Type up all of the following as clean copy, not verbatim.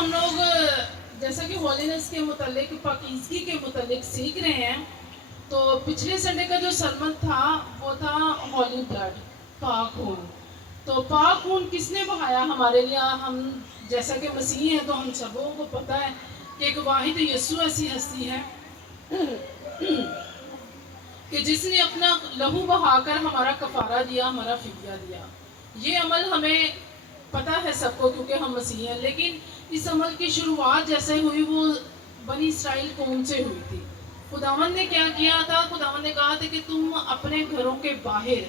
ہم لوگ جیسا کہ ہولینس کے متعلق، پاکیزگی کے متعلق سیکھ رہے ہیں، تو پچھلے سنڈے کا جو سرمن تھا وہ تھا ہولی بلڈ، پاک خون۔ تو پاک خون کس نے بہایا ہمارے لیے؟ ہم جیسا کہ مسیحی ہیں تو ہم سبوں کو پتہ ہے کہ ایک واحد یسوع ایسی ہستی ہے کہ جس نے اپنا لہو بہا کر ہمارا کفارہ دیا، ہمارا فدیہ دیا۔ یہ عمل ہمیں پتہ ہے سب کو کیونکہ ہم مسیحی ہیں، لیکن اس عمل کی شروعات جیسے ہوئی وہ بنی اسرائیل قوم سے ہوئی تھی۔ خداوند نے کیا کیا تھا؟ خداوند نے کہا تھا کہ تم اپنے گھروں کے باہر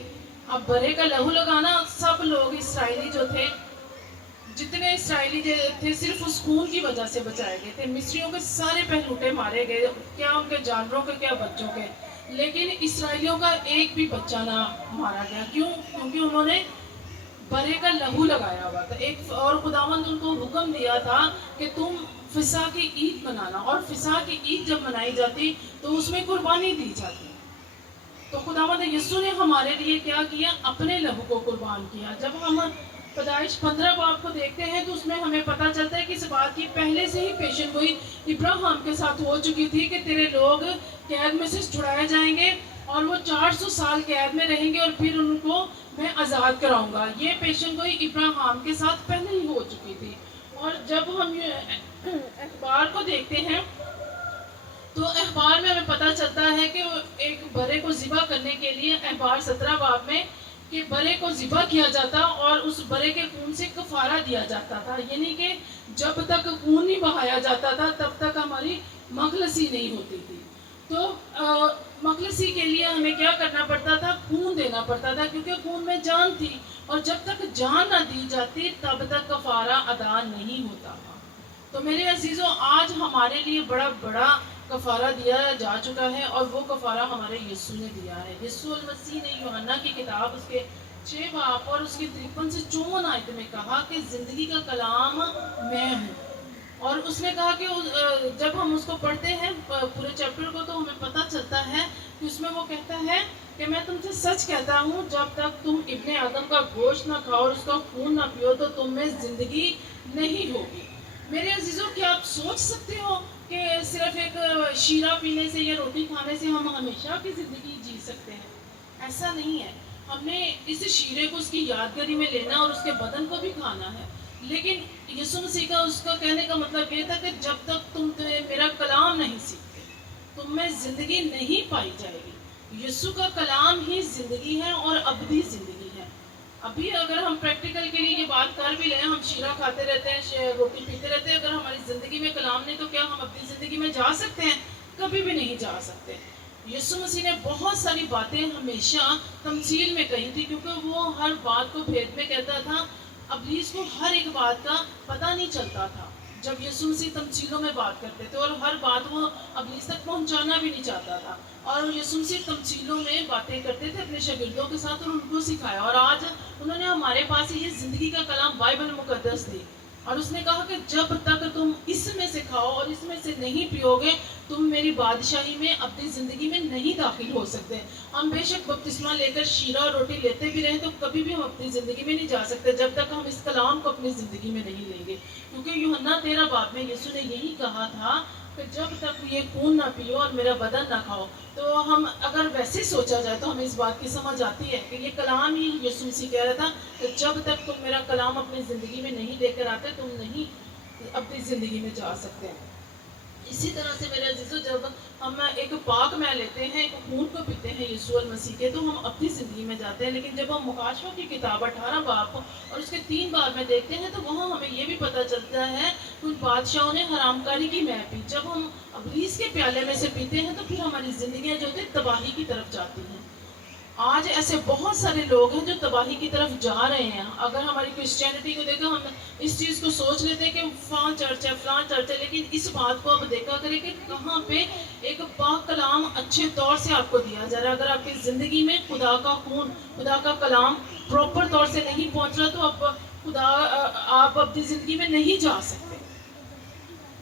اب برے کا لہو لگانا۔ سب لوگ اسرائیلی جو تھے، جتنے اسرائیلی تھے، صرف اس خون کی وجہ سے بچائے گئے تھے۔ مصریوں کے سارے پہلوٹے مارے گئے، کیا ان کے جانوروں کے کیا بچوں کے، لیکن اسرائیلیوں کا ایک بھی بچہ نہ مارا گیا۔ کیوں؟ کیونکہ انہوں نے برے کا لہو لگایا ہوا تھا۔ اور خداوند ان کو حکم دیا تھا کہ تم فسح کی عید منانا، اور فسح کی عید جب منائی جاتی تو اس میں قربانی دی جاتی۔ تو خداوند یسوع نے ہمارے لیے کیا کیا؟ اپنے لہو کو قربان کیا۔ جب ہم پیدائش 15 باب کو دیکھتے ہیں تو اس میں ہمیں پتہ چلتا ہے کہ اس بات کی پہلے سے ہی پیشن گوئی ابراہیم کے ساتھ ہو چکی تھی کہ تیرے لوگ قید میں سے چھڑائے جائیں گے اور وہ 400 سال قید میں رہیں گے اور پھر ان کو میں آزاد کراؤں گا۔ یہ پیشن گوئی ابراہیم کے ساتھ پہلے ہی ہو چکی تھی۔ اور جب ہم اخبار کو دیکھتے ہیں تو اخبار میں ہمیں پتہ چلتا ہے کہ ایک برے کو ذبح کرنے کے لیے اخبار 17 باب میں کہ برے کو ذبح کیا جاتا اور اس برے کے خون سے کفارہ دیا جاتا تھا، یعنی کہ جب تک خون نہیں بہایا جاتا تھا تب تک ہماری مخلصی نہیں ہوتی تھی۔ تو مخلصی کے لیے ہمیں کیا کرنا پڑتا تھا؟ خون دینا پڑتا تھا، کیونکہ خون میں جان تھی، اور جب تک جان نہ دی جاتی تب تک کفارہ ادا نہیں ہوتا تھا۔ تو میرے عزیزوں، آج ہمارے لیے بڑا کفارہ دیا جا چکا ہے، اور وہ کفارہ ہمارے یسوع نے دیا ہے۔ یسوع المسیح نے یوحنا کی کتاب اس کے 6 باب اور اس کی 53 سے 54 آیت میں کہا کہ زندگی کا کلام میں ہوں۔ اور اس نے کہا کہ جب ہم اس کو پڑھتے ہیں پورے چیپٹر کو تو ہمیں پتہ چلتا ہے کہ اس میں وہ کہتا ہے کہ میں تم سے سچ کہتا ہوں، جب تک تم ابن آدم کا گوشت نہ کھاؤ اور اس کا خون نہ پیو تو تم میں زندگی نہیں ہوگی۔ میرے عزیزوں، کیا آپ سوچ سکتے ہو کہ صرف ایک شیرہ پینے سے یا روٹی کھانے سے ہم ہمیشہ کی زندگی جی سکتے ہیں؟ ایسا نہیں ہے۔ ہم نے اس شیرے کو اس کی یادگاری میں لینا اور اس کے بدن کو بھی کھانا ہے، لیکن یسوع مسیح کا اس کا کہنے کا مطلب یہ تھا کہ جب تک تم میرا کلام نہیں سیکھتے تم میں زندگی نہیں پائی جائے گی۔ یسوع کا کلام ہی زندگی ہے اور ابدی زندگی ہے۔ ابھی اگر ہم پریکٹیکل کے لیے یہ بات کر بھی لیں، ہم شیرہ کھاتے رہتے ہیں، روٹی پیتے رہتے ہیں، اگر ہماری زندگی میں کلام نہیں تو کیا ہم اپنی زندگی میں جا سکتے ہیں؟ کبھی بھی نہیں جا سکتے۔ یسوع مسیح نے بہت ساری باتیں ہمیشہ تمثیل میں کہی تھی، کیونکہ وہ ہر بات کو بھید میں کہتا تھا۔ ابلیس کو ہر ایک بات کا پتہ نہیں چلتا تھا جب یسوع مسیح تمثیلوں میں بات کرتے تھے، اور ہر بات وہ ابلیس تک پہنچانا بھی نہیں چاہتا تھا، اور یسوع مسیح تمثیلوں میں باتیں کرتے تھے اپنے شاگردوں کے ساتھ اور ان کو سکھایا۔ اور آج انہوں نے ہمارے پاس یہ زندگی کا کلام بائبل مقدس دی، اور اس نے کہا کہ جب تک تم اس میں سے کھاؤ اور اس میں سے نہیں پیو گے تم میری بادشاہی میں اپنی زندگی میں نہیں داخل ہو سکتے۔ ہم بے شک بپتسمہ لے کر شیرہ اور روٹی لیتے بھی رہیں تو کبھی بھی ہم اپنی زندگی میں نہیں جا سکتے جب تک ہم اس کلام کو اپنی زندگی میں نہیں لیں گے، کیونکہ یوحنا 13 باب میں یسوع نے یہی کہا تھا کہ جب تک یہ خون نہ پیو اور میرا بدن نہ کھاؤ۔ تو ہم اگر ویسے سوچا جائے تو ہمیں اس بات کی سمجھ آتی ہے کہ یہ کلام ہی یسوع مسیح کہہ رہا تھا کہ جب تک تم میرا کلام اپنی زندگی میں نہیں لے کر آتے تم نہیں اپنی زندگی میں جا سکتے۔ اسی طرح سے میرے عزیزو، جب ہم ایک پاک میں لیتے ہیں، ایک خون کو پیتے ہیں یسوع المسیح کے، تو ہم اپنی زندگی میں جاتے ہیں۔ لیکن جب ہم مکاشفہ کی کتاب 18 باب اور اس کے 3 باب میں دیکھتے ہیں تو وہاں ہمیں یہ بھی پتہ چلتا ہے کہ ان بادشاہوں نے حرام کاری کی مے پی۔ جب ہم ابلیس کے پیالے میں سے پیتے ہیں تو پھر ہماری زندگیاں جو ہوتی ہیں تباہی کی طرف جاتی ہیں۔ آج ایسے بہت سارے لوگ ہیں جو تباہی کی طرف جا رہے ہیں۔ اگر ہماری کرسچینٹی کو دیکھا، ہم اس چیز کو سوچ لیتے ہیں کہ فلاں چرچ ہے فلاں چرچ ہے، لیکن اس بات کو اب دیکھا کریں کہ کہاں پہ ایک پاک کلام اچھے طور سے آپ کو دیا جا رہا ہے۔ اگر آپ کی زندگی میں خدا کا خون، خدا کا کلام پراپر طور سے نہیں پہنچ رہا تو آپ اپنی زندگی میں نہیں جا سکتے۔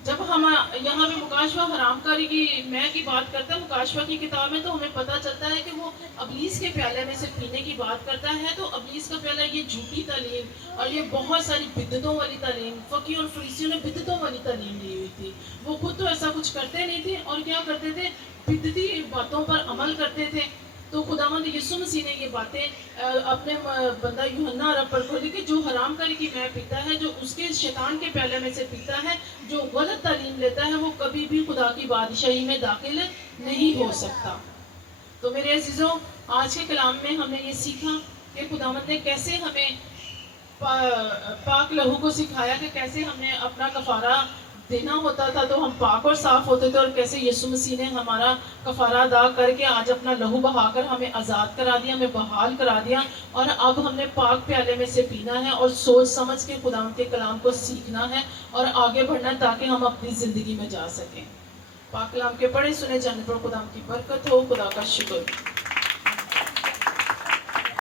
جب ہم یہاں پہ مکاشفہ حرام کاری کی میں کی بات کرتا ہے مکاشفہ کی کتاب میں، تو ہمیں پتہ چلتا ہے کہ وہ ابلیس کے پیالے میں سے پینے کی بات کرتا ہے. تو ابلیس کا پیالہ یہ جھوٹی تعلیم اور یہ بہت ساری بدعتوں والی تعلیم، فقیہ اور فریسیوں نے بدعتوں والی تعلیم لی ہوئی تھی. وہ خود تو ایسا کچھ کرتے نہیں تھے، اور کیا کرتے تھے، بدعتی باتوں پر عمل کرتے تھے. تو خداوند یسوع مسیح نے یہ باتیں اپنے بندہ یوحنا عرب پر کھولی کہ جو حرام کاری کی میں پیتا ہے، جو اس کے شیطان کے پیالے میں سے پیتا ہے، جو غلط تعلیم لیتا ہے، وہ کبھی بھی خدا کی بادشاہی میں داخل نہیں ہو سکتا. تو میرے عزیزوں، آج کے کلام میں ہم نے یہ سیکھا کہ خداوند نے کیسے ہمیں پاک لہو کو سکھایا کہ کیسے ہم نے اپنا کفارہ دینا ہوتا تھا تو ہم پاک اور صاف ہوتے تھے، اور کیسے یسوع مسیح نے ہمارا کفارہ ادا کر کے آج اپنا لہو بہا کر ہمیں آزاد کرا دیا، ہمیں بحال کرا دیا. اور اب ہم نے پاک پیالے میں سے پینا ہے اور سوچ سمجھ کے خداوند کے کلام کو سیکھنا ہے اور آگے بڑھنا ہے تاکہ ہم اپنی زندگی میں جا سکیں. پاک کلام کے پڑھے سنے جانے پر خدا کی برکت ہو. خدا کا شکر.